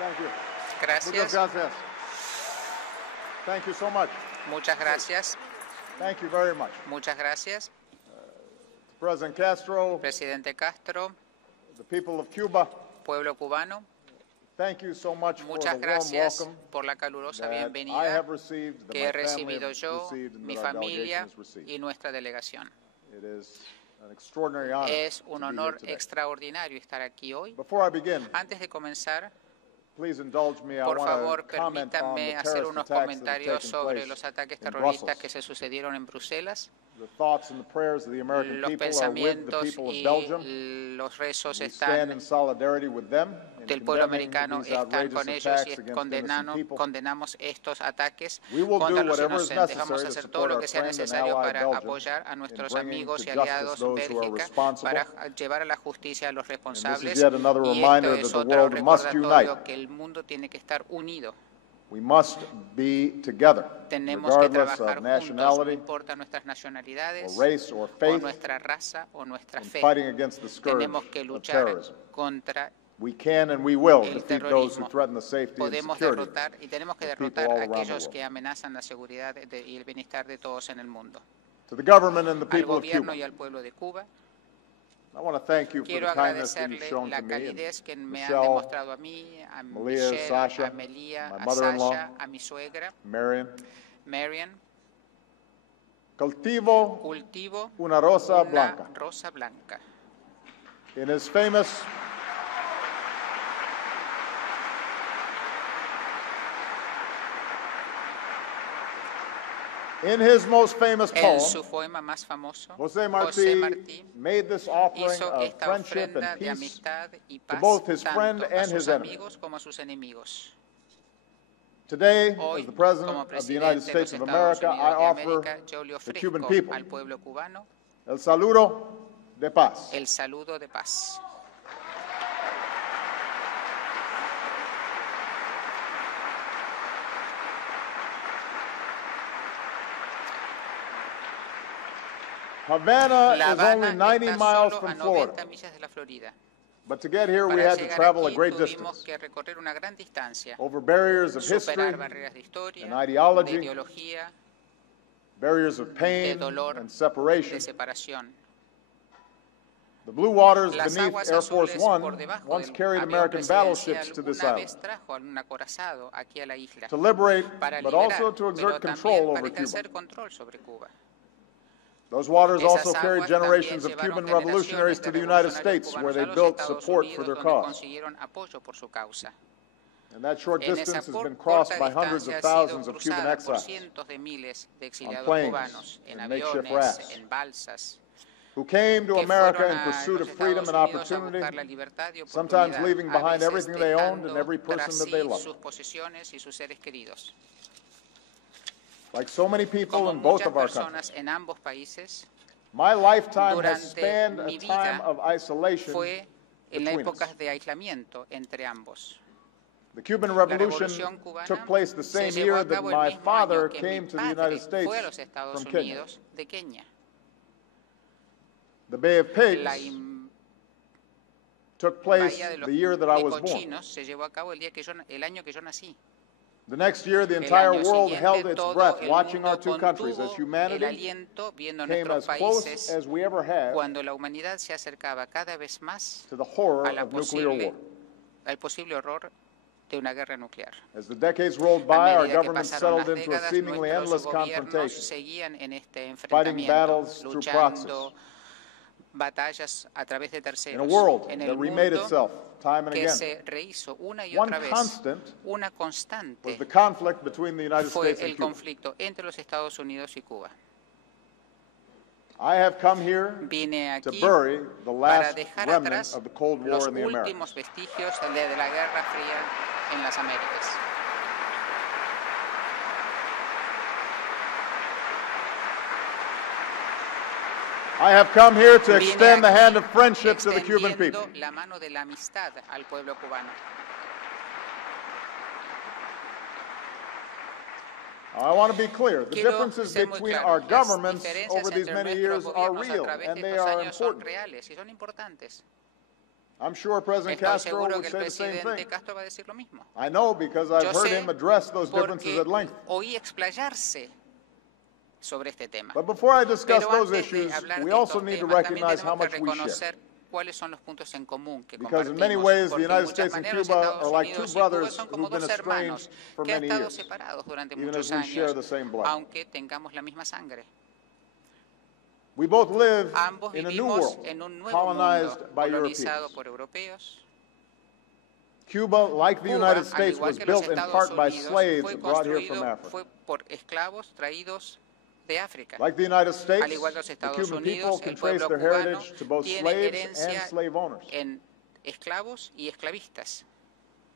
Thank you. Gracias. Muchas gracias. Thank you so much. Muchas gracias. Thank you very much. Muchas gracias. President Castro, Presidente Castro, the people of Cuba, pueblo cubano, thank you so much for muchas the warm gracias welcome por la calurosa that I bienvenida have received, that que he my family recibido have yo, received, and mi that our familia delegation has received. y nuestra delegación. It is an extraordinary honor Es un to be here honor today. extraordinario estar aquí hoy. Before I begin, Antes de comenzar, please indulge me. I por want favor, to comment on permítanme the hacer terrorist unos attacks that have comentarios taken sobre place los ataques in terroristas Brussels. que se sucedieron en Bruselas. The thoughts and the prayers of the American Los people are with the pensamientos people of y Belgium. los rezos We stand están in solidarity with them in del pueblo condemning americano these están outrageous con ellos attacks y against innocent people. condenamos estos ataques We will contra do los whatever is inocentes. Vamos necessary a to hacer todo support lo our que sea friend and necesario ally para Belgium apoyar a in nuestros bringing amigos to y justice aliados those who are Bélgica responsible. para llevar a la justicia a los And this responsables. is yet another Y reminder esto es that the otro world must recordatorio unite. que el mundo tiene que estar unido. We must be together, Tenemos que regardless trabajar of juntos, no nationality importa nuestras nacionalidades, or race or o faith, nuestra raza o nuestra in fe. fighting against the scourge Tenemos que of luchar terrorism. contra We can and we will el defeat those who terrorismo. threaten the safety and Podemos security derrotar y tenemos que of people derrotar all a around the aquellos world. que amenazan la seguridad y el bienestar de todos en el mundo. To the government and the Al people of gobierno Cuba, y al pueblo de Cuba, I want to thank you for quiero the kindness that you've agradecerle shown la to me and calidez que me han Michelle, demostrado a mí, a Malia, Michelle, Sasha, a Melia, my a mother-in-law, Sasha, a mi suegra, Marion. Marian. Cultivo Cultivo una rosa una blanca. rosa blanca. In his famous most famous En poem, su poema más famoso, José José Martí Martí made this offering hizo of esta friendship ofrenda and de peace amistad y to paz both his friend tanto a and sus his enemy. amigos como a sus enemigos. Today, Hoy, as the President como of the presidente United de los States of Estados America, I Unidos de offer América, yo le the Cuban ofrezco people al pueblo cubano el saludo de paz. el saludo de paz. Havana La is only Habana 90 está miles solo a from 90 Florida, millas de la Florida. but to get here we Para had to llegar travel a aquí great tuvimos distance que recorrer una gran distancia, over barriers of history, superar barreras de historia, and de ideology, ideología, barriers of de pain dolor, and separation. de separación. The blue waters Las beneath aguas Air Force azules One por debajo once del carried avión American presidencial battleships to this una island vez trajo a un acorazado aquí a la isla to liberate, para but liberar, also to pero exert también control para over Cuba. ejercer control sobre Cuba. Those waters Esas also carried aguas generations también of llevaron Cuban revolutionaries generaciones to de the United revolucionarios States, where cubanos they a los built Estados support for Unidos, their donde cause. consiguieron apoyo por su causa. And that short En esa distance has been corta crossed by hundreds of distancia ha sido thousands of Cuban cruzada por exiles cientos de miles de on exiliados planes cubanos en and makeshift aviones, rafts en balsas, who came to que America fueron in a pursuit los of freedom Estados and Unidos a opportunity, buscar la libertad y sometimes oportunidad, leaving a behind veces everything they owned and dejando every tras person that they sí loved. sus posesiones y sus seres queridos. Like so many people Como in both muchas of our countries, personas en ambos países, my lifetime has durante spanned a mi time vida of isolation fue en las between us. épocas de aislamiento entre ambos. The Cuban La Revolution Revolución cubana took place the se same llevó year a that cabo el my mismo father año que came mi to the United padre States fue a los Estados from Kenya. Unidos de Kenia. The Bay of Pigs La took place Bahía de los the year that I was born. Cochinos se llevó a cabo el año que yo nací. The next year, the El entire año world siguiente, held its todo breath el watching our mundo two countries as contuvo el humanity aliento viendo came nuestros as close países as we ever had cuando la humanidad se acercaba cada vez más to the horror a la of nuclear war. al posible horror de una guerra nuclear. As the decades rolled A by, our medida que government pasaron settled las into a décadas, seemingly endless nuestros gobiernos confrontation, seguían en este fighting enfrentamiento, battles through luchando proxies, batallas a través de in a terceros, world en that el remade mundo itself time and que again. se rehizo una y One otra vez. constant Una was constante the conflict between the United fue States and el Cuba. conflicto entre los Estados Unidos y Cuba. I have come here Vine to aquí bury the para last dejar remnant atrás of the Cold War los in the Americas. últimos vestigios de la Guerra Fría en las Américas. I have come here to Vine extend the aquí hand of friendship to the Cuban people. extendiendo la mano de la amistad al pueblo cubano. I want to be clear. The Quiero differences ser muy between claro. our Las governments diferencias over these entre many nuestros years are gobiernos a real, través and de they estos are años son important. reales y son importantes. I'm sure President Estoy Castro seguro would que el say the same presidente thing. Castro va a decir lo mismo. I know because I've Yo heard sé him address those differences porque at length. oí explayarse sobre este tema. But before I discuss Pero those antes de issues, hablar we de also estos need to temas, también recognize how tenemos que much we share. reconocer cuáles son los puntos en común que Because in compartimos. many ways, the Porque en United muchas States and maneras, Cuba Estados are like two Unidos y Cuba brothers son como who've been dos hermanos estranged for que han many estado years, separados durante even muchos as we share años, the same blood. aunque tengamos la misma sangre. We both live Ambos in a new vivimos world, en un nuevo colonized mundo by colonizado Europeans. por europeos. Cuba, like the Cuba, United al States, igual was que los built in Estados part by Unidos, slaves fue brought here from construido Africa. por esclavos traídos de África. Like the United States, Al igual que los the Estados Cuban people Unidos, can el trace pueblo their cubano heritage to both tiene slaves and herencia slave owners. en esclavos y esclavistas.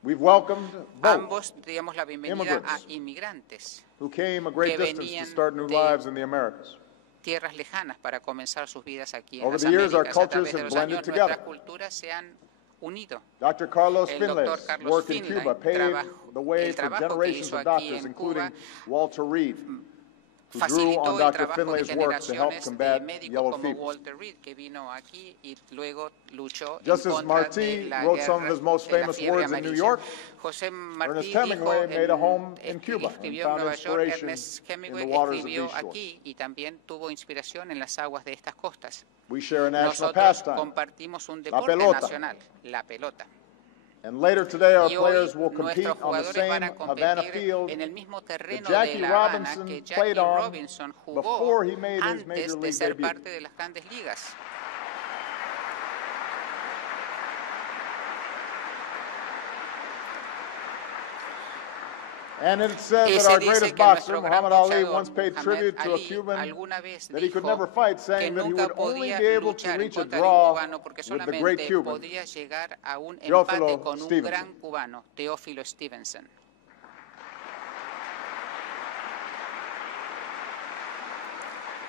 We've welcomed both Ambos damos la bienvenida a immigrants inmigrantes, who came a great que distance to venían start new de lives in the Americas. tierras lejanas para comenzar sus vidas aquí en Over las the years, our Américas. A cultures través de have los blended años, together. nuestras culturas se han unido. Dr. Carlos El Finlay's doctor Carlos work in Finlay Cuba paved the way el for trabajo que generations hizo of aquí doctors, en including Cuba, Walter Reed, who drew facilitó on el Dr. trabajo de Finlay's work to help generaciones de combat médicos yellow como fever. Walter Reed, que vino aquí y luego luchó Just en as contra de Martí la wrote some of guerra his most de la famous fiebre words in New amarilla. York, José Martí Ernest dijo Hemingway made a home in Cuba and escribió en found Nueva York, inspiration Ernest in Hemingway the waters of escribió these shores. aquí y también tuvo inspiración en las aguas de estas costas. We share a national Nosotros pastime, compartimos un la deporte pelota. nacional, la pelota. And later today, our Y hoy players will compete nuestros on the jugadores same van a Havana competir field en el mismo that terreno Jackie de La Habana Robinson que played Jackie on Robinson jugó before he made his Major antes de League ser debut. parte de las Grandes Ligas. And it's said Y that se our dice greatest que boxer, nuestro gran Muhammad Ali, boxeador, once paid Muhammad tribute to a Ali, Cuban alguna vez that he could dijo never fight, que saying that he nunca would only podía be able to luchar en reach a contra de un draw cubano porque with the great solamente Cuban, podría llegar a un Teófilo empate con un Stevenson. gran cubano, Teófilo Stevenson.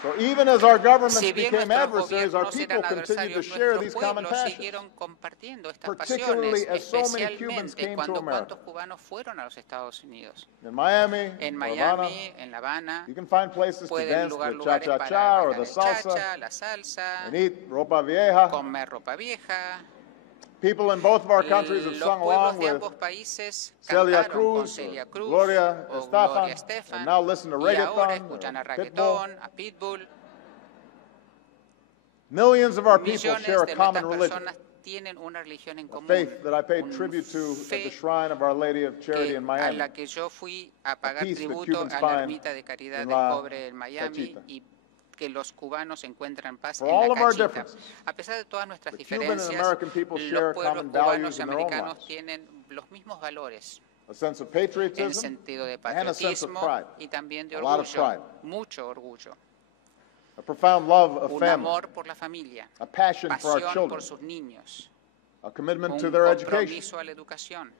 So even as our governments Si bien became nuestros adversaries, our gobiernos people eran continued to adversarios, share nuestros these common pueblos passions. siguieron compartiendo estas Particularly pasiones, as so many Cubans especialmente came to cuando America. cuantos cubanos fueron a los Estados Unidos. In Miami, En or Havana, Miami, en La Habana, you can find places to pueden dance lugar the lugares para cha-cha-cha or bailar the el salsa cha-cha, la salsa, and eat ropa vieja. comer ropa vieja. People in both of our countries have Los sung pueblos along de with ambos países Celia cantaron con Cruz, Celia Cruz Gloria o Estefan, Gloria Estefan, and now listen to y ahora reggaeton, escuchan a Pitbull. reggaetón, a Pitbull. Millions of our people Millones share a de common nuestras religion, personas tienen una religión en a común, faith that I paid un tribute to at the fe shrine of Our Lady of Charity que, in a Miami. la que yo fui a pagar peace that tributo Cubans a la find ermita de caridad in del La pobre en Miami Cachita. y que los cubanos encuentran paz For en all la of our Cachita. differences, A pesar de todas nuestras the Cuban and diferencias, American people share los pueblos common cubanos values y in their own americanos lives. tienen los mismos valores, A sense of en patriotism sentido de and a sense of patriotismo pride, y también de a lot of orgullo, pride. mucho orgullo, a profound love of un family, amor por la familia, a passion for our pasión children, por sus niños, a commitment un to their education. compromiso a la educación.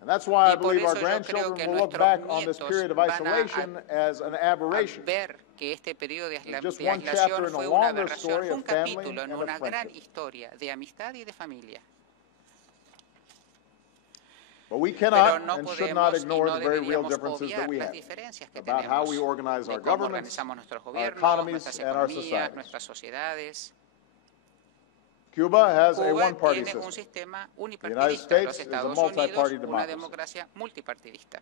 And that's why I Y por believe our eso yo creo grandchildren que will look nuestros back on this nietos period of van a isolation as an a aberration. ver que este periodo de Just de one chapter aislación in a fue una longer aberración, story fue un of family capítulo en and of una gran friendship. historia de amistad y de familia. But we Pero cannot no and should not podemos y ignore no the very real deberíamos differences that obviar we las have diferencias que about how we tenemos organize de our cómo governments, organizamos nuestros our gobiernos, economies, nuestras and our economías, societies. nuestras sociedades. Cuba has a Cuba one-party tiene un system. sistema United unipartidista, los States is a Estados multi-party Unidos una democracy. democracia multipartidista.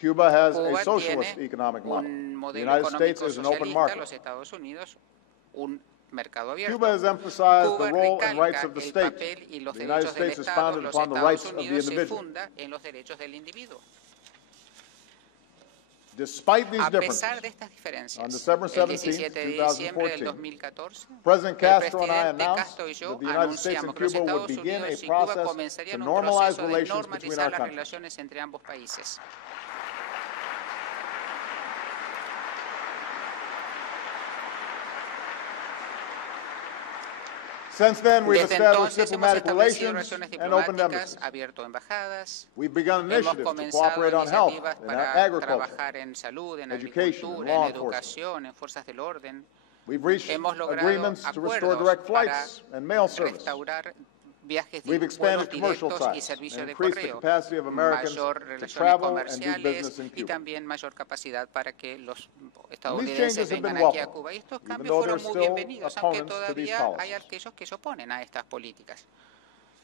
Cuba has a Cuba socialist tiene economic model. un The modelo United States económico is an open socialista, market. los Estados Unidos un mercado abierto. Cuba has emphasized Cuba the role and rights recalca of the el state. papel y los The United derechos del States is Estado, founded los upon the Estados rights of the Unidos se individual. funda en los derechos del individuo. Despite these A pesar differences, de estas diferencias, on December el 17, 17 de diciembre del 2014, 2014, President el Castro and I presidente announced Castro y yo that the United States anunciamos and que los Cuba would Estados begin Unidos a y Cuba process to comenzarían un normalize proceso de relations between normalizar our las countries. relaciones entre ambos países. Since then, we've Desde established entonces hemos diplomatic establecido relations relaciones and opened diplomáticas, embassies. abierto embajadas, We've begun hemos initiatives to comenzado cooperate on health iniciativas and para agriculture. trabajar en salud, en education, and agricultura, law en enforcement. educación, en fuerzas del orden. We've reached Hemos logrado agreements to restore acuerdos direct para flights and mail service. restaurar viajes We've vuelos expanded commercial directos y ties servicios and de increased the correo, capacity of Americans mayor to relaciones travel and do comerciales business in y Cuba. también mayor capacidad para que los And these estadounidenses changes have been vengan aquí a welcome, Cuba. Y estos even cambios though fueron there's muy still bienvenidos, aunque opponents to these todavía hay policies. aquellos que se oponen a estas políticas.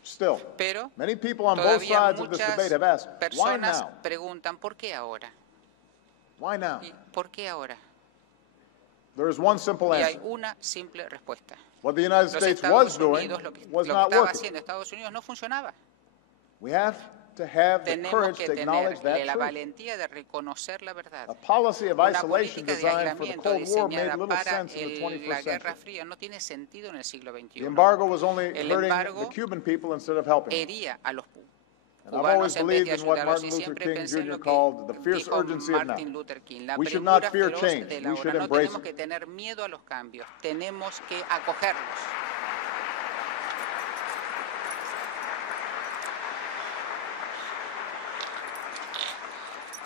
Still, Pero many people on both todavía sides of this muchas debate have asked, why personas now? preguntan, ¿por qué ahora? Why now? ¿Y por qué ahora? There is one simple Y hay answer. una simple respuesta. What the United Los States was Estados doing Unidos, lo que was not estaba working. haciendo Estados Unidos no funcionaba. We have to have the Tenemos courage que to acknowledge tener that la truth. valentía de reconocer la verdad. A policy of Una isolation política de designed for the aislamiento Cold War made diseñada little para sense in the la 21st Guerra century. Fría no tiene sentido en el siglo The XXI. embargo was only El hurting embargo the Cuban people instead of helping them. Hería a los And I've always cubanos en vez believed de in what ayudarlos Martin y Luther siempre King pensé en Jr. lo que called the fierce dijo urgency of now. Martin Luther King, la We should premura not fear feroz change. de la We should hora. No embrace tenemos it. que tener miedo a los cambios, tenemos que acogerlos.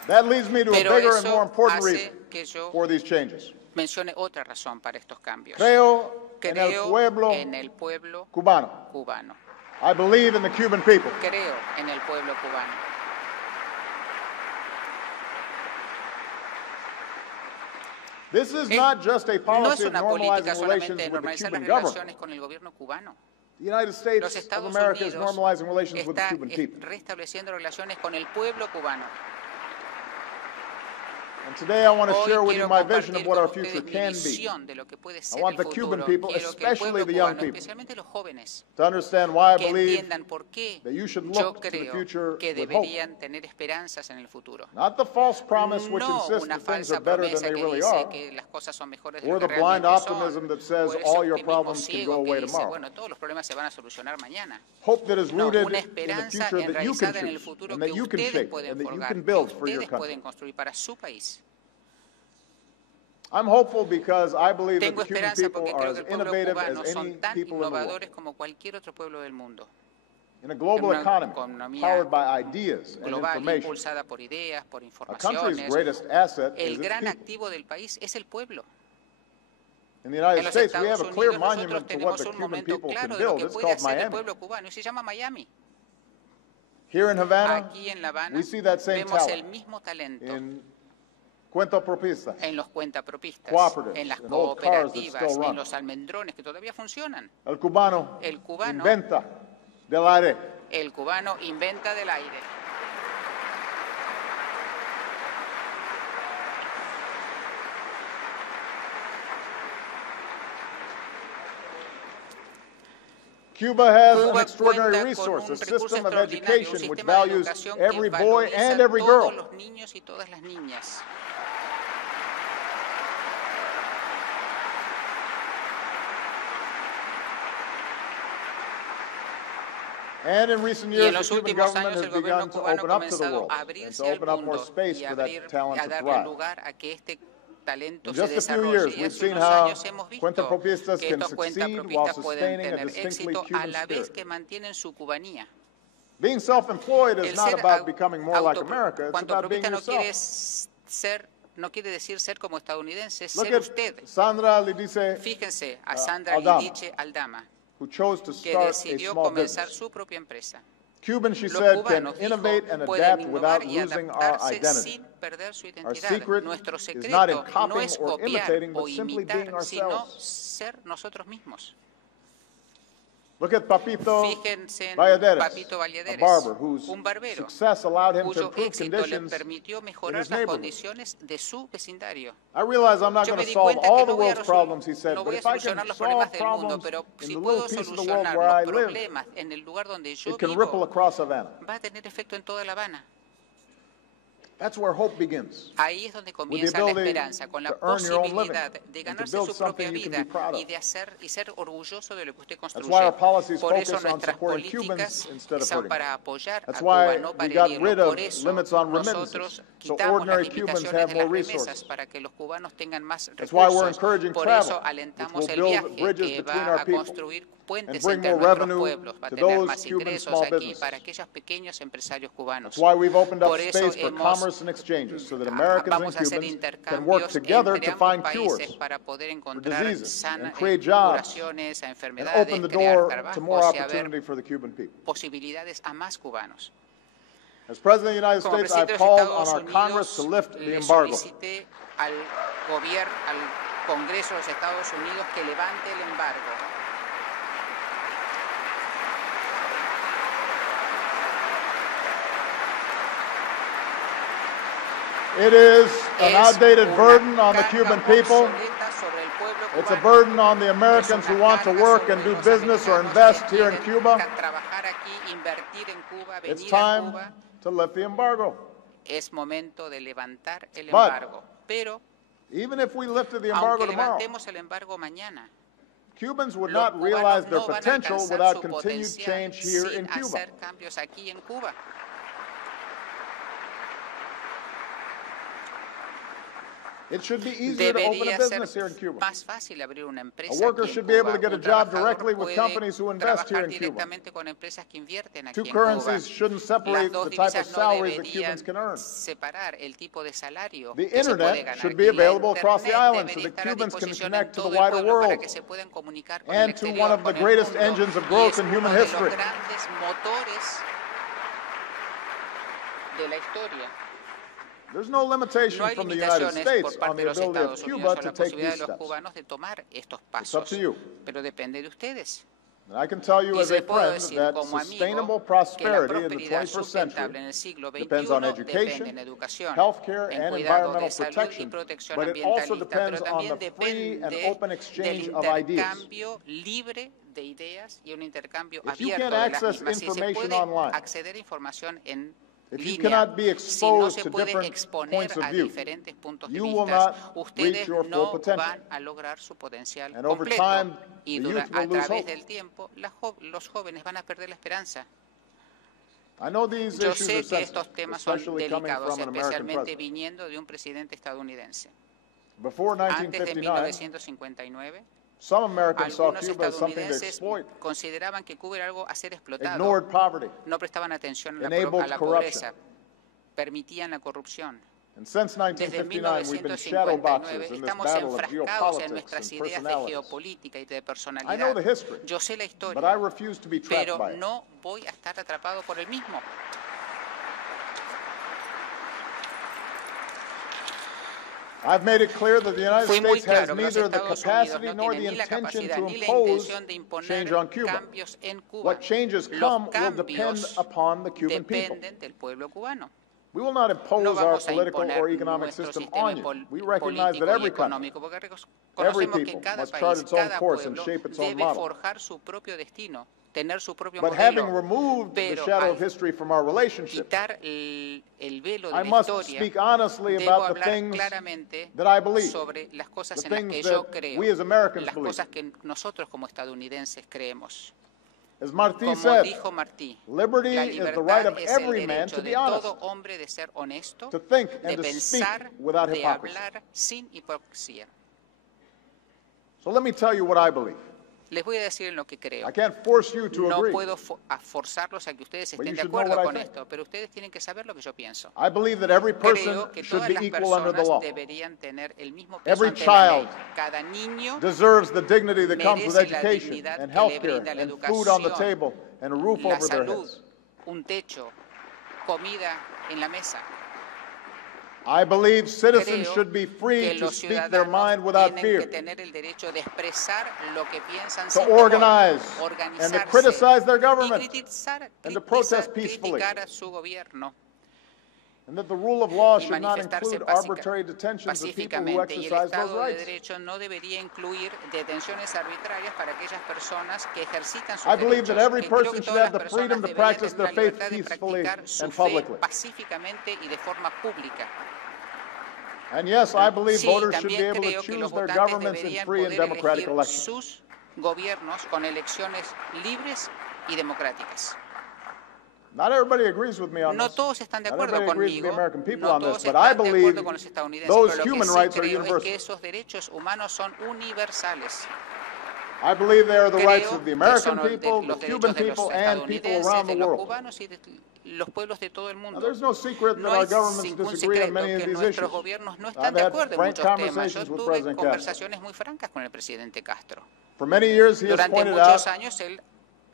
That leads me to a Pero bigger and eso more important hace reason que yo for these changes. mencione otra razón para estos cambios. Creo en el Creo pueblo en el pueblo cubano. cubano. I believe in the Cuban people. Creo en el pueblo cubano. This is not just a No es policy of una política normalizing solamente relations de with the normalizar las Cuban government. relaciones con el gobierno cubano. The United Los States of Estados America is Unidos normalizing relations with the está Cuban people. restableciendo relaciones con el pueblo cubano. And today I want to Hoy share with you quiero my vision of compartir what our con future ustedes mi can be. visión de lo que puede ser want el the Cuban futuro. people, Quiero que el especially pueblo the young cubano, people, especialmente los jóvenes, to understand why I que believe entiendan por qué that you should yo look to the creo future que with hope. deberían tener esperanzas en el futuro. Not the false promise which No insists una that things falsa are better than promesa they que really dice are, que las cosas son mejores de or lo que the blind realmente optimism son, that says o ese all your optimismo problems can ciego go que away dice, tomorrow. bueno, todos los problemas se van a solucionar mañana. Hope that is No, rooted una in the esperanza future that you can enraizada en el choose, futuro and that que you can ustedes shape, pueden and that you forjar, can que build for your ustedes country. pueden construir para su país. I'm hopeful because I believe that Tengo the Cuban esperanza people porque are creo as que el pueblo innovative cubano as any son tan people in the world. innovadores como cualquier otro pueblo del mundo. In a global una economy economía powered by ideas and Global, information, impulsada por ideas, por a country's informaciones. greatest asset is El its gran people. activo del país es el pueblo. In the En United los States, we Estados have a clear Unidos nosotros monument to what tenemos the un Cuban momento people claro can de lo build. que It's puede called hacer el Miami. pueblo cubano y se llama Miami. Here in Havana, Aquí en La Habana we see that same vemos el talent mismo talento in cuentapropistas, en los cuentapropistas, cooperatives, en las in old cars that cooperativas, still run. en los almendrones que todavía funcionan. El cubano El cubano inventa del aire. El cubano inventa del aire. Cuba has an Cuba extraordinary cuenta con resource, un a recurso system of extraordinario, un education which sistema de values educación every que boy valoriza and every todos girl. los niños y todas las niñas. And in recent Y years, en the los Cuban últimos government años has el gobierno begun to cubano ha open up to the comenzado world a and to abrirse al open up more mundo space y for that talent a to darle thrive. lugar a que este talento In se just a few desarrolle. years, Y we've hace seen unos how años hemos visto cuentapropistas que can estos succeed while cuentapropistas pueden sustaining a tener distinctly éxito a Cuban la vez spirit. que mantienen su cubanía. Being self-employed is El not ser about becoming more like America, it's cuando about being propista yourself. no quiere decir ser como estadounidense, es Look ser at usted. Sandra Lidice, Fíjense a Sandra Aldama, Lidice Aldama, who chose to que start a decidió small comenzar business. su propia empresa. Cuban, she Los said, can cubanos, innovate dijo, and pueden adapt innovar without y losing our adaptarse identity. sin perder su Our identidad. secret Nuestro is not in secreto no copying es or copiar imitating, o but simply being imitar, sino ourselves. ser nosotros mismos. Look at Papito Fíjense en Valladares, Papito a Valladares, barber whose un barbero success allowed him to cuyo improve éxito le conditions permitió in mejorar his las neighborhood. condiciones de su vecindario. I realize I'm not Yo going me to di solve cuenta all que the no voy a world's problems, he said, no but voy a if I solucionar can los solve problemas del mundo, problems pero in si the puedo little piece of the world solucionar where I los live, problemas en el lugar donde yo it can ripple vivo, across Havana. va a tener efecto en toda La Habana. That's where hope begins. Ahí es donde With the comienza la ability esperanza, con la to earn your own living posibilidad de and to ganarse build su something propia you can vida be proud of. y de ser orgulloso de lo que usted That's construye. why our policies Por eso focus on nuestras supporting políticas Cubans instead of son hurting para them. apoyar a That's Cuba, why no we para got herirlo. rid of Por eso limits on nosotros remittances, so quitamos las ordinary Cubans limitaciones have de las more remesas resources. para que los cubanos tengan más That's why we're recursos. encouraging Por travel, eso which alentamos will el build viaje bridges que between va our a people construir puentes bring entre more nuestros revenue pueblos, para to tener those más Cuban ingresos small aquí businesses. para aquellos pequeños empresarios cubanos. That's why we've opened up Por eso space for hemos commerce bipartisan exchanges so that Americans and vamos a hacer Cubans can work intercambios together entre to ambos find países cures para poder encontrar diseases and sanas create jobs curaciones a and enfermedades, open the crear door to more trabajos y haber opportunity for the Cuban people. posibilidades a más cubanos. As President of the United Como States, presidente I've de los called on Estados our Congress to Unidos, lift the le embargo. solicité al Congreso de los Estados Unidos que levante el embargo. It is an Es outdated una burden on the carga Cuban people. obsoleta sobre el pueblo It's a cubano. burden on the Americans Es who una want to carga work and sobre do los business or americanos invest que here in quieren Cuba. trabajar aquí, invertir en Cuba, It's venir a time Cuba. to lift the embargo. Es momento de levantar el But, embargo. Pero, Even if we lifted the embargo aunque tomorrow, levantemos el embargo mañana, Cubans would los not realize cubanos their no van a potential alcanzar without su continued potencial change here sin in Cuba. hacer cambios aquí en Cuba. It should be easier to open a Debería business ser here in Cuba. más fácil abrir una empresa A worker aquí en should be able Cuba. to get a Un job trabajador directly with puede companies who invest here trabajar in Cuba. directamente con empresas que invierten aquí Two en Cuba. currencies shouldn't Las separate dos the type of divisas no salaries that deberían Cubans can earn. separar el tipo de salario The que se puede internet ganar. should be Y la available across the internet island so debería that estar a Cubans can disposición connect en to todo the el wider pueblo para world que se puedan comunicar con el and to exterior, one of the con el greatest mundo. engines of Y growth es in human uno de los history. grandes motores de la historia. There's no limitation No hay from the United limitaciones States por on parte the de los ability of Estados Cuba Unidos o to la take posibilidad these de los steps. cubanos de tomar estos It's up pasos. to you. Pero depende de ustedes. And I can tell you Y as a le puedo friend decir that como sustainable amigo que la prosperity in the prosperidad 21st sustentable century en el siglo depends on XXI depende education, en educación, healthcare, en and cuidado de environmental salud y protection, protección but it also ambientalista, depends pero on también the free and depende open del exchange of ideas. intercambio libre de ideas y un intercambio If you abierto can't de las access mismas. Si se information puede online, acceder a información en if you línea, cannot be si no exposed se to puede different exponer points of a view, diferentes puntos de you will vista, not reach ustedes your full no potential. van a lograr su potencial And over completo. time, Y the youth a will lose través hope. del tiempo, los jóvenes van a perder la esperanza. I know these Yo issues sé are que sensitive, estos temas son especially coming delicados, from an American especialmente president. viniendo de un presidente estadounidense. Before Antes de 1959, 1959, some Americans saw algunos Cuba as something to estadounidenses exploit, consideraban que Cuba era algo a ser explotado. ignored poverty, No prestaban atención a enabled la corruption. pobreza, permitían la corrupción. And since Desde 1959, we've been shadow 1959 boxers in this estamos battle of enfrascados en geopolitics nuestras and ideas de personalities. geopolítica y de I know personalidad. the history, Yo sé la but I historia, refuse to be trapped pero by it. no voy a estar atrapado por el mismo. I've made it clear that the United Fui muy States has claro que los neither the Estados Unidos capacity no nor the tienen ni la intention capacidad to ni la impose intención de imponer change on Cuba. cambios en Cuba. What changes Los come will depend cambios upon the Cuban people. dependen del pueblo cubano. We will not No impose our vamos a political imponer or economic nuestro system sistema on you. We recognize político that y every country, económico, porque every conocemos que people cada must chart país, its own cada course and pueblo shape its own debe model. forjar su propio destino, tener su propio But having modelo. removed the Pero shadow al of history from our relationship, quitar el velo de I la must historia, speak honestly debo about the hablar things claramente that I believe, sobre las cosas the en las que things yo that creo, we as Americans las believe. cosas que nosotros como estadounidenses creemos. As Martí Como said, dijo Martí, liberty la is the right libertad of es el every man derecho to de be honest, todo hombre de ser honesto, to think de and to speak pensar, without de hypocrisy. hablar sin hipocresía. So let me tell you what I believe. Les voy a decir en lo que creo. I can't force you to No agree. puedo forzarlos a que ustedes But you estén de should know acuerdo what I con think. esto, pero ustedes tienen que saber lo que yo pienso. I believe that every person Creo que should todas be las equal under the personas law, deberían tener el mismo peso Every ante la ley. child Cada niño deserves the dignity that comes with merece la education dignidad and que le health care brinda la and food on the educación, table and a roof la over their salud, heads. un techo, comida en la mesa. I believe citizens Creo should be que free to los speak their ciudadanos mind without tienen fear, que tener el derecho de expresar lo que piensan to sin temor, organize and to organizarse criticize their y government, criticar, and to protest peacefully. criticar a su gobierno and that the rule of law y should not manifestarse include arbitrary detentions of people who pacíficamente. Y el exercise those Estado de rights. Derecho no debería incluir detenciones arbitrarias para aquellas personas que ejercitan sus I believe derechos. that every Que creo person que should todas have the las freedom personas to practice deberían their tener la faith libertad de peacefully practicar su and fe publicly. pacíficamente y de forma pública. And yes, I believe Sí, voters should be también able to creo que choose los their votantes governments in deberían free and poder democratic elegir elections. sus gobiernos con elecciones libres y democráticas. Not everybody agrees with me on No this. todos están de Not acuerdo everybody agrees with the conmigo, American people no on this, todos but I están de believe acuerdo con los estadounidenses, those pero lo que human sí rights are creo es universal. que esos derechos humanos son universales. I believe they are the rights of the Creo que American son people, los the Cuban derechos de los people, and people estadounidenses, around de the los world. cubanos y de los pueblos de todo el Now, mundo. there's no secret that No our es governments ningún disagree on secreto many of que these nuestros issues. gobiernos no I've están de had acuerdo en frank muchos temas. Yo conversations with tuve President Castro. conversaciones muy francas con el presidente Castro. For many years, he has Durante pointed muchos out años él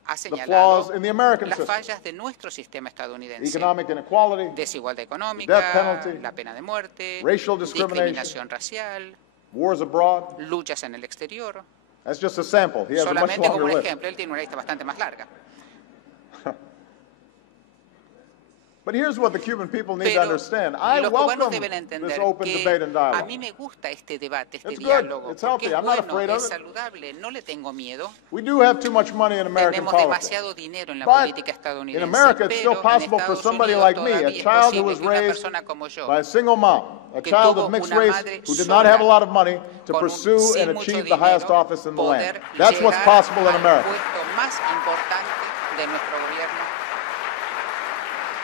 ha flaws señalado in the American las system. fallas de nuestro sistema estadounidense. Economic inequality, Desigualdad death económica, penalty, la pena de muerte, racial discrimination, discriminación racial, wars abroad. luchas en el exterior. That's just a sample. He has a much Solamente como longer un list. ejemplo, él tiene una lista bastante más larga. But here's what the Cuban people need to Pero understand. I los cubanos welcome deben this entender open que debate and a dialogue. mí me gusta este debate, este It's good. diálogo, It's porque healthy. es I'm not bueno, afraid of es it. saludable, no le tengo miedo. We do have too much money in American Tenemos politics. demasiado dinero en la But política in estadounidense, America, it's still pero en possible for Estados somebody Unidos like me, a todavía es child who posible was que una raised persona como yo, by a single mom, a que child tuvo of mixed una race madre who did not have a sola, lot of money to con pursue sin and mucho achieve the highest dinero, office in the land. poder That's what's llegar possible in al America. puesto más importante de nuestro gobierno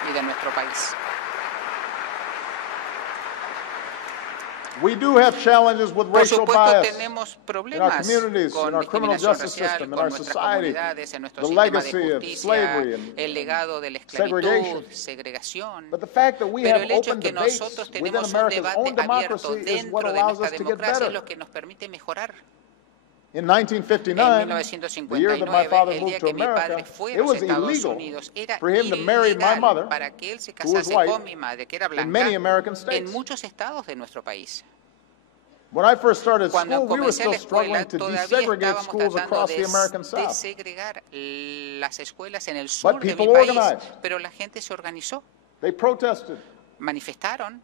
y de nuestro país. We do have challenges with Por racial supuesto, bias tenemos in our problemas communities, con in our criminal discriminación justice racial, system, in con our nuestras society, comunidades, en nuestro the sistema de legacy of justicia, slavery and el legado de la esclavitud, segregation. segregación. But the fact that we Pero have el hecho open que debates nosotros within tenemos un America's debate own abierto democracy is what dentro de allows nuestra us to get democracia es better. lo que nos permite mejorar. In En 1959, the year that my 1959, father el moved día to que mi padre America, fue a it los was Estados illegal Unidos, era for him to marry my ilegal mother, para que él se who was casase white, con mi madre, que era in blanca, many American states. en muchos estados de nuestro país. When I first started Cuando school, we were comencé still la escuela, struggling to todavía desegregate estábamos schools tratando across de the American South. desegregar las escuelas en el sur de mi people país, organized. pero la gente se organizó, They protested. manifestaron,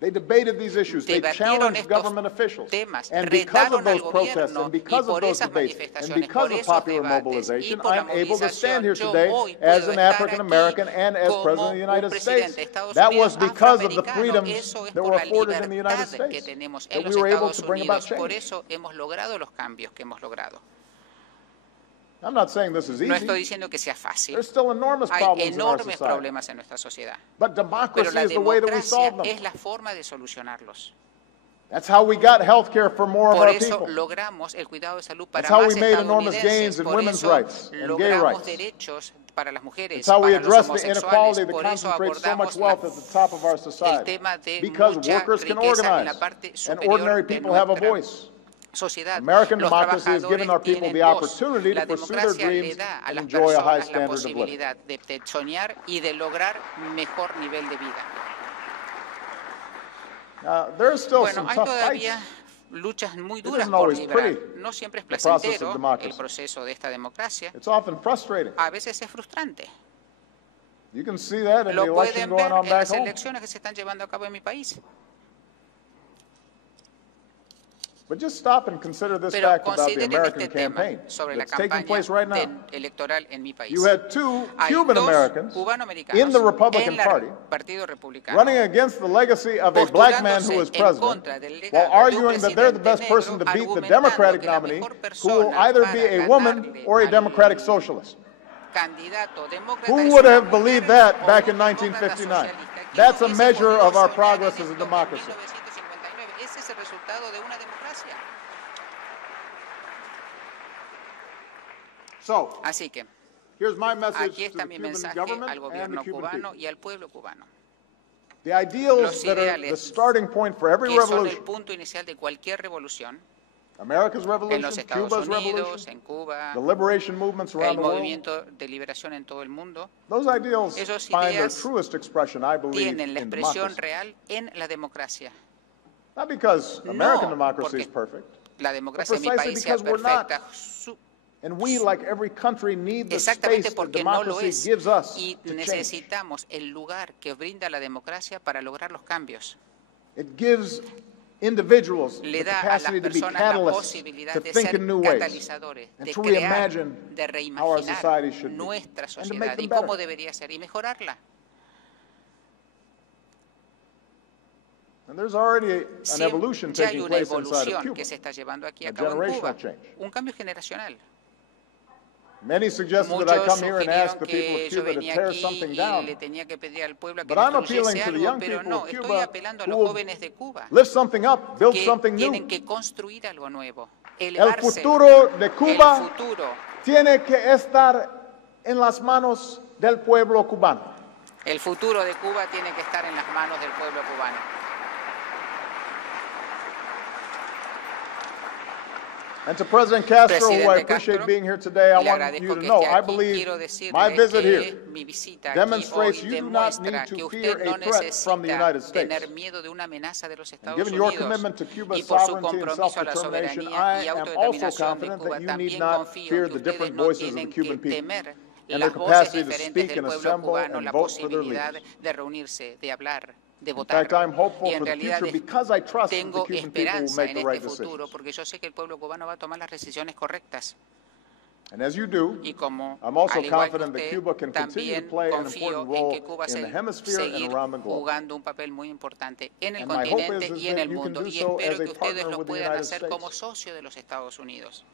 They debated these issues. They debatieron challenged estos government officials. temas, And because of retaron al those protests, gobierno, and y because of por those esas debates, and manifestaciones, because por of esos popular debates, y mobilization, por la I'm able to stand here movilización, yo today hoy as puedo an estar African aquí American and as como President of the un United presidente States. de Estados That was Unidos because of the afroamericano. freedoms Eso es that por were la afforded in the United libertad que States, tenemos that en we los were able Estados to bring about Unidos. Por change. eso hemos logrado los cambios que hemos logrado. I'm not saying this is No estoy easy. diciendo que sea fácil. There's still enormous Hay problems in our enormes society. problemas en nuestra sociedad. But Pero democracy la is the way that we democracia solve them. es la forma de solucionarlos. That's how we got health care for more of Por our eso people. logramos el cuidado de salud para That's how más we made enormous estadounidenses. gains in Por women's eso rights and gay logramos rights. derechos para las mujeres, It's how we para los address the homosexuales. inequality that Por eso concentrates so much abordamos wealth at the top of our el society. tema de Because mucha workers can riqueza en la organize parte and superior ordinary de people have a nuestra voice. sociedad. American Los democracy has given our trabajadores people tienen the voz. opportunity La to pursue their democracia le dreams da a and las enjoy a high personas la standard of living. posibilidad de soñar y de lograr mejor nivel de vida. There are still Bueno, some hay tough fights. todavía luchas muy It duras isn't por always liberar. pretty, No siempre es the process of placentero democracy. el proceso de esta democracia. It's often frustrating. A veces es frustrante. You can see that in the Lo election pueden going ver on en back las home. elecciones que se están llevando a cabo en mi país. But just stop and consider this Pero fact about the consideren American este tema campaign sobre la that's taking campaña place right now. electoral en mi país. You had two Hay Cuban dos Americans cubanoamericanos in the Republican en el Party Partido Republicano running against the legacy of a black man who was postulándose en president, contra del while legado de un arguing that they're the best presidente person to negro, beat the argumentando Democratic que la nominee, mejor who will persona either para be a woman ganarle or a al Democratic socialist. candidato demócrata Who es would una have mujer believed that o back un in demócrata 1959? socialista. ¿Quién That's a hubiese measure podido of our soñar progress en as a esto en democracy. 1959? Ese es el resultado de una democracia. So, Así que here's my message aquí to the está mi Cuban mensaje government al and the gobierno Cuban cubano people. y al pueblo cubano, The ideals Los that are the ideales starting point for every que son el revolution, punto inicial de cualquier revolución, America's en revolution, los Estados Cuba's Unidos, revolution, en Cuba, the liberation movements el around the world, movimiento de liberación en todo el mundo, those ideals Esos find their ideas truest expression, I believe, tienen la in expresión democracy. real en la democracia. Not because No, American democracy porque is perfect, La democracia en mi precisely país sea because we're not. perfecta, and we, like every country, need the exactamente space that porque no lo democracy es, gives us y to change. necesitamos el lugar que brinda la democracia para lograr los cambios. It gives individuals Le the da a las capacity to be personas la catalysts, posibilidad to de think ser in new ways, catalizadores, and de to crear, reimagine de how our society reimaginar should be, nuestra and to make sociedad them y cómo better. debería ser y mejorarla. And there's already an Siempre evolution ya hay taking una place inside of evolución Cuba. que se está llevando aquí A a cabo en Cuba, generational change. un cambio generacional. Many suggested that I Muchos come here and ask sugirieron the people que of yo Cuba to venía tear aquí something y down. le tenía que pedir al pueblo a que But I'm appealing destruyese to the algo, young pero people no, of estoy Cuba apelando a who los will jóvenes de Cuba lift something up, build que something tienen new. que construir algo nuevo, El elevarse. futuro de El Cuba futuro, tiene que estar en las manos del pueblo cubano. el futuro de Cuba tiene que estar en las manos del pueblo cubano. And to President Castro, who I Presidente appreciate Castro, being here today, I le want agradezco you to que know, esté I aquí. believe Quiero decirle my visit que here mi visita aquí demonstrates hoy you do not need demuestra to que fear usted no a threat from the necesita United States. tener miedo de una amenaza de los And Estados given your Unidos. commitment to Cuba's Y por su sovereignty and compromiso a la self-determination, soberanía y I am also autodeterminación de confident Cuba, that you need también not confío en fear que the ustedes different no voices of the tienen Cuban que people temer and their las voces capacity to diferentes speak del and pueblo assemble cubano, and la vote for their posibilidad leaders. de reunirse, de hablar, de In votar. fact, I'm hopeful Y en for the realidad future because I trust that the tengo Cuban people will esperanza make en the este right futuro decisions. porque yo sé que el pueblo cubano va a tomar las decisiones correctas. And as you do, Y como I'm also al igual que confident that usted, Cuba can continue to también play an confío important en role que Cuba in the hemisphere and seguir around the globe. jugando un papel muy importante en el And my hope continente is y en that el you can mundo. do Y so espero as a que ustedes partner lo with the puedan United hacer como States. socio de los Estados Unidos.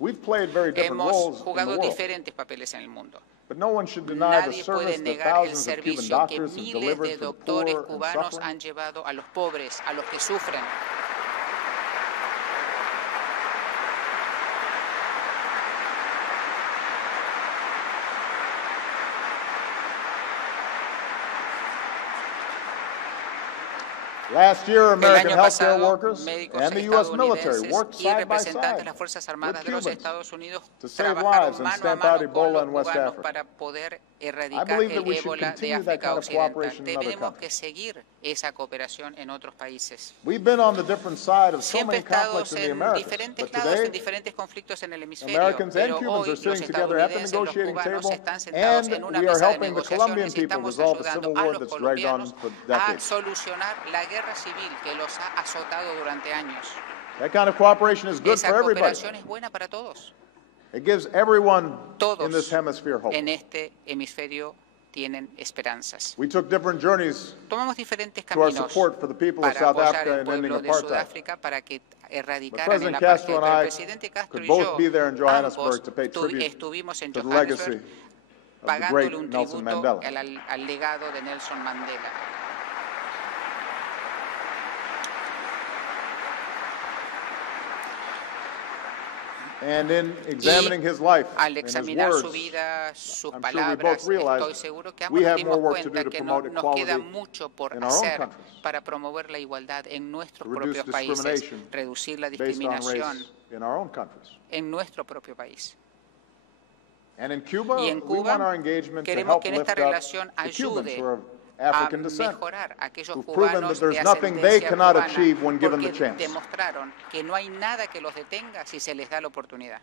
We've played very different Hemos roles in the jugado world, diferentes papeles en el mundo. but no one should deny the Nadie puede service that negar el thousands of Cuban servicio que doctors have miles delivered de for the doctores poor and cubanos suffering. han llevado a los pobres, a los que sufren. Last year, El American año healthcare pasado, workers médicos and the U.S. military estadounidenses worked y side by representantes de side las Fuerzas with Armadas de los Cubans Estados Unidos to save trabajaron lives and mano a stamp out mano con Ebola los in West cubanos Africa. para poder I erradicar believe that el we should ébola de continue that África kind of Occidental. cooperation in other Tenemos que countries. seguir esa cooperación en otros países. We've been on the different side of so Siempre many conflicts estados in the en Americas, diferentes but lados, en today, diferentes conflictos en el hemisferio, Americans and pero Cubans hoy are los sitting together at the estadounidenses, los negotiating cubanos table, están sentados and en una we are mesa de helping the Colombian negociaciones y people estamos resolve a ayudando civil a war los that's dragged on colombianos for a decades. solucionar la guerra civil que los ha azotado durante años. That kind of cooperation is good Esa for everybody. cooperación es buena para todos. It gives everyone in this Todos hemisphere hope. en este hemisferio tienen esperanzas. We took different journeys Tomamos diferentes to our caminos support for the people of para South apoyar Africa el and ending pueblo de apartheid. Sudáfrica para que But erradicaran el President Castro apartheid. and Pero el I presidente Castro could y both yo be there in Johannesburg ambos to pay tribute estuvimos en to the legacy Johannesburg of the pagándole great un Nelson tributo Mandela. al legado de Nelson Mandela. And in examining his life Al and his examinar su words, vida, sus I'm sure we palabras, both realize estoy seguro que we ambos nos have dimos more work to cuenta do to que promote nos queda equality mucho por in our own hacer countries, para promover la igualdad en nuestros to reduce propios países, discrimination reducir la based on discriminación race in our own countries. en nuestro propio país. And in Cuba, Y en we want our Cuba engagement to queremos help que en lift esta up relación the Cubans ayude who are of a African descent, mejorar a aquellos who've proven that cubanos there's de nothing they ascendencia cannot cubana, achieve when given the porque chance. demostraron que no hay nada que los detenga si se les da la oportunidad.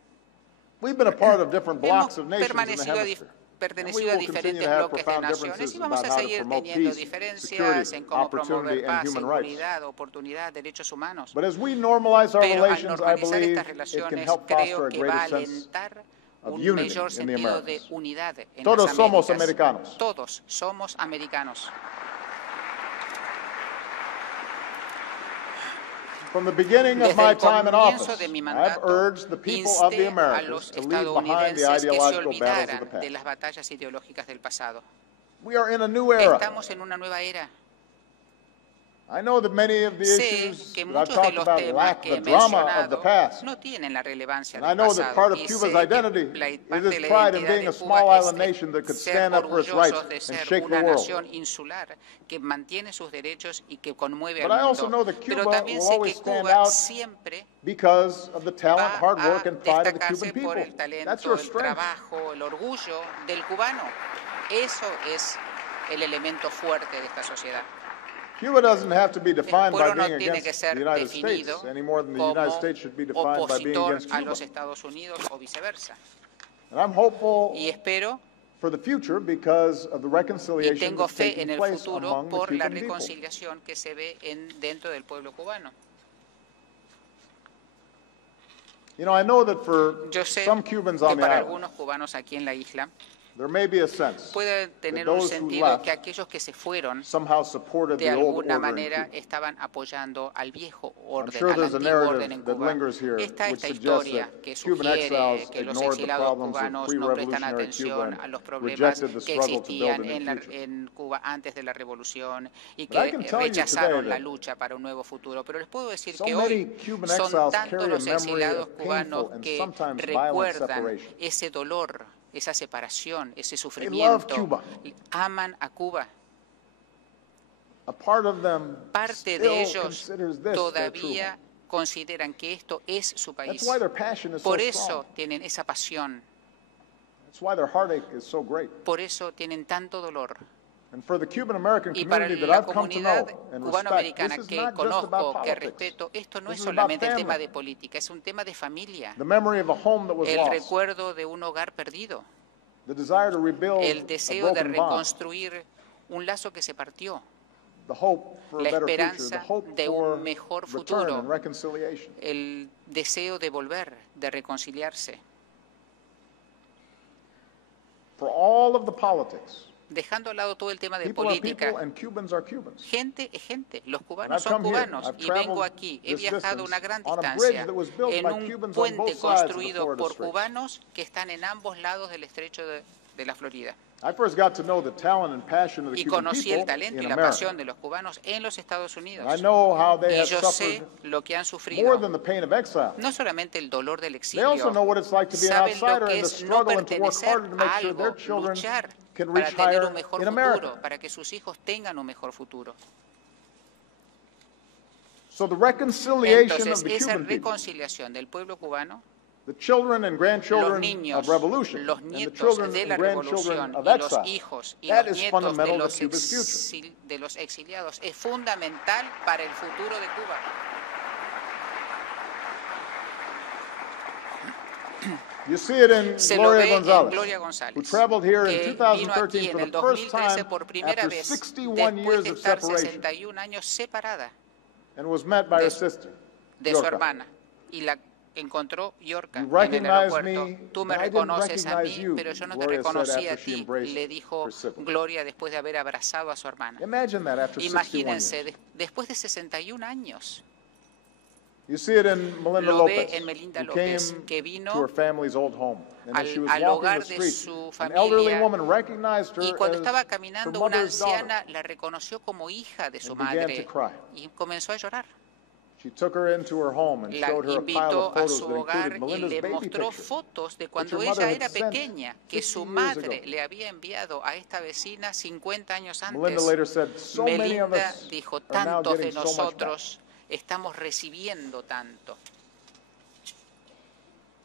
We've been a part of different blocks Hemos of nations in the permanecido hemisphere. And we pertenecido a will continue diferentes to have bloques de profound naciones differences y vamos about a how to seguir promote teniendo peace, diferencias security, en cómo opportunity, promover and paz, human rights. seguridad, oportunidad, derechos humanos. But as we normalize our Pero al relations, I normalizar believe estas it can relaciones, help foster creo a que va a greater sense alentar of un unity mayor in the sentido de Americas. unidad en Todos las somos Américas. americanos. Todos somos americanos. From the beginning of Desde my el time in comienzo office, de mi I've mandato, urged the people of the insté a Americas los to leave behind the estadounidenses que se ideological battles of the olvidaran de past. las batallas ideológicas del pasado. We are in a new era. Estamos en una nueva era. I know that many of the Sé issues que that I've muchos de talked los about temas lack que the he drama of the mencionado past. no tienen la relevancia And I del know that part pasado. of Y Cuba's sé identity que is parte de its la pride in identidad being de a small Cuba island es nation that could ser stand up for its rights orgullosos de and ser shake the una world. nación insular que mantiene sus derechos y que conmueve But al I also mundo. know that Pero Cuba también will sé always que stand Cuba out siempre because of the talent, va hard a work, and pride of the Cuban destacarse people. por el That's talento, your el strength. trabajo, el orgullo del cubano. Eso es el elemento fuerte de esta sociedad. Cuba doesn't have to be El defined by pueblo no being tiene que against ser the United States definido any more than the como United States should be defined by being opositor against a Cuba. los Estados Unidos o viceversa. And I'm hopeful Y espero for the future because of the y reconciliation tengo that's fe taking en el place futuro among the por la Cuban people. reconciliación que se ve dentro del pueblo cubano. You know, I know that for Yo sé some Cubans que on the para island, algunos cubanos aquí en la isla, There may be a sense Puede that tener un those who sentido left que aquellos que se fueron somehow supported de the old alguna order in manera Cuba. estaban apoyando al viejo I'm orden, sure al there's a antiguo orden en narrative that Cuba. lingers here Está which esta suggests historia that que Cuban sugiere exiles que los ignored the exilados problems of cubanos no prestan pre-revolutionary Cuba atención and a los problemas rejected the que struggle to build a existían new future. en Cuba antes de la revolución y But I que can tell you rechazaron today la that lucha para un nuevo futuro. Pero les puedo decir so que many hoy Cuban son exiles tantos carry a los memory exiliados of cubanos painful and que sometimes violent recuerdan separation. ese dolor, esa separación, ese love sufrimiento. Cuba. Aman a Cuba. A part of them Parte de still ellos considers this their true todavía home. consideran que esto es su país. That's why their passion is so Por strong. eso tienen esa pasión, That's why their heartache is so great. por eso tienen tanto dolor. And for the Cuban American Y para community that la I've come to comunidad know and respect, cubanoamericana this is que not just about conozco, que politics. respeto, esto no This es is about solamente el tema family. de política, es un tema de familia. The memory of a home that was El lost. recuerdo de un hogar perdido, The desire to rebuild el a deseo de broken bond. reconstruir un lazo que se partió, The hope for a la better future. The esperanza hope de for un mejor return futuro, and reconciliation. el deseo de volver, de reconciliarse. For all of the politics, Dejando al lado todo el tema de people are política, people and Cubans are Cubans. gente es gente, los And cubanos I've son come here, cubanos I've y vengo traveled aquí, he this viajado distance una gran on a bridge distancia that was built en by un Cubans on puente both sides of the construido Florida por Straits. cubanos que están en ambos lados del estrecho de la Florida. I first got to know the talent and passion of the Y Cuban conocí people el talento y in la America. pasión de los cubanos en los Estados Unidos. I know how they Y have yo sé suffered lo que han more sufrido, than the pain of exile. no solamente el dolor del They also know exilio, what it's like to be an saben lo outsider que and to es no struggle and to work pertenecer harder to make a sure their algo, children luchar can para reach tener higher un mejor in futuro, America. para que sus hijos tengan un mejor futuro. So the reconciliation of Entonces, the esa Cuban people, reconciliación del pueblo cubano, the children and los grandchildren niños, of revolution, los and the nietos children de and la grandchildren revolución of y los exile, hijos y that los is nietos fundamental to Cuba's future. de los exiliados es fundamental para el futuro de Cuba. You see it in Se lo ve Gloria en González, Gloria who González, traveled here que in vino aquí 2013 en for el the first 2013 time por primera after vez, 61 después years de of estar separation, 61 años separada and was met by her de- sister, de su Yorka. hermana, y la encontró Yorka You en el recognize aeropuerto. me, Tú me but I didn't reconoces a recognize mí, you, pero yo no te Gloria said reconocí a after she ti, embraced le dijo her sibling. Gloria después de haber abrazado a su hermana. Imagine that after 61 Imagínense, years. después de 61 años, You see it in Melinda lo ve Lopez, en Melinda who López, came que vino to her family's old home. And as she was al walking hogar the de street, su an elderly familia, woman recognized her y cuando as estaba her caminando una mother's daughter. anciana la reconoció como hija de su And began madre to cry. y comenzó a llorar. She took her into her home and La showed her a pile invitó of a photos su that hogar included y Melinda's le baby mostró picture, fotos de which cuando her mother ella had era sent pequeña, que 50 su years madre ago. le había enviado a esta vecina 50 años Melinda antes. later said, so many of Melinda us dijo, are now tantos getting de so much back. nosotros estamos recibiendo tanto.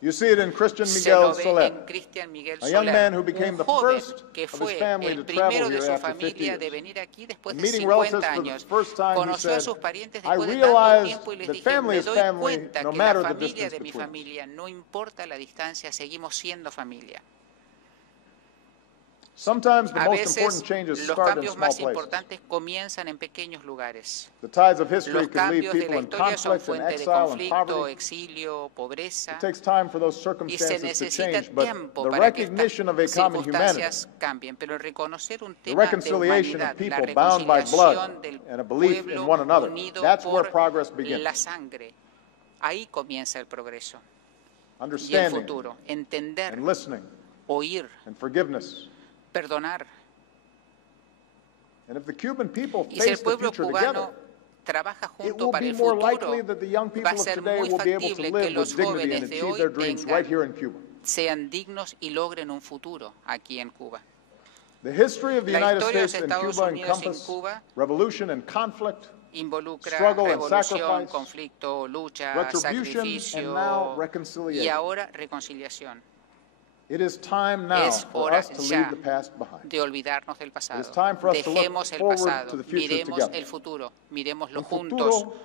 You see it in Christian Se lo Miguel ve Soler, en Cristian Miguel a young Soler, man who became un the joven first que of his fue family el to travel primero de here su after 50 familia de years. venir aquí después de Meeting 50 relatives for the años. first time, he Conoció a said, sus parientes I después de tanto realized tiempo y les that dije, family me is doy family cuenta no que la matter the familia distance de mi between us. familia, no importa la distancia, seguimos siendo familia. Sometimes the A most veces important changes los start in cambios small más places. importantes comienzan en pequeños lugares. The tides of history Los can leave cambios de people la in historia son conflict and fuente de exile and conflicto, poverty. exilio, pobreza, It takes time for those y se circumstances to necesita change, but tiempo the para que recognition of a estas common humanity, circunstancias cambien, pero reconocer un the tema de reconciliation humanidad, of la people bound by blood reconciliación del and a belief in pueblo one another, unido that's where por progress begins. la sangre, ahí comienza el progreso y el Understanding futuro. Entender, and listening oír, and forgiveness. perdonar. And if the Cuban people Y si el face the pueblo future cubano together, trabaja it junto will para be el more futuro, likely that the young va people a of ser today muy will be able to factible que live with los dignity and jóvenes de achieve hoy their dreams right here in tengan, Cuba. sean dignos y logren un futuro aquí en Cuba. The history of the La United historia de States los and Estados Cuba Unidos en encompass Cuba revolution and conflict, involucra struggle and revolución, sacrifice, conflicto, lucha, retribution, and now sacrificio reconciliation. y ahora reconciliación. It is time now Es for hora us to ya leave the past behind. de olvidarnos del pasado. It is time for us to look Dejemos el forward pasado, to the future miremos together. el futuro, miremoslo Un juntos. futuro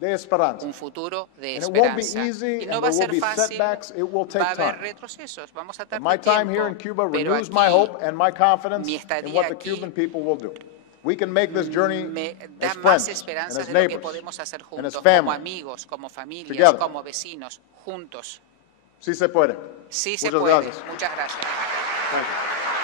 de esperanza. Un futuro de And it won't be esperanza. easy, Y no and va a there will ser be fácil, setbacks. It will take va a haber time. retrocesos, vamos a But tardar my time tiempo. here in Cuba Pero renews my aquí hope and my confidence mi in estadía what the aquí Cuban people will do. We can make this journey me da as más friends and esperanzas as de lo que neighbors podemos hacer and as juntos, como family. amigos, como familias, Together. como vecinos, juntos. Sí se puede. Sí se Muchas puede. gracias. Muchas gracias. Thank you.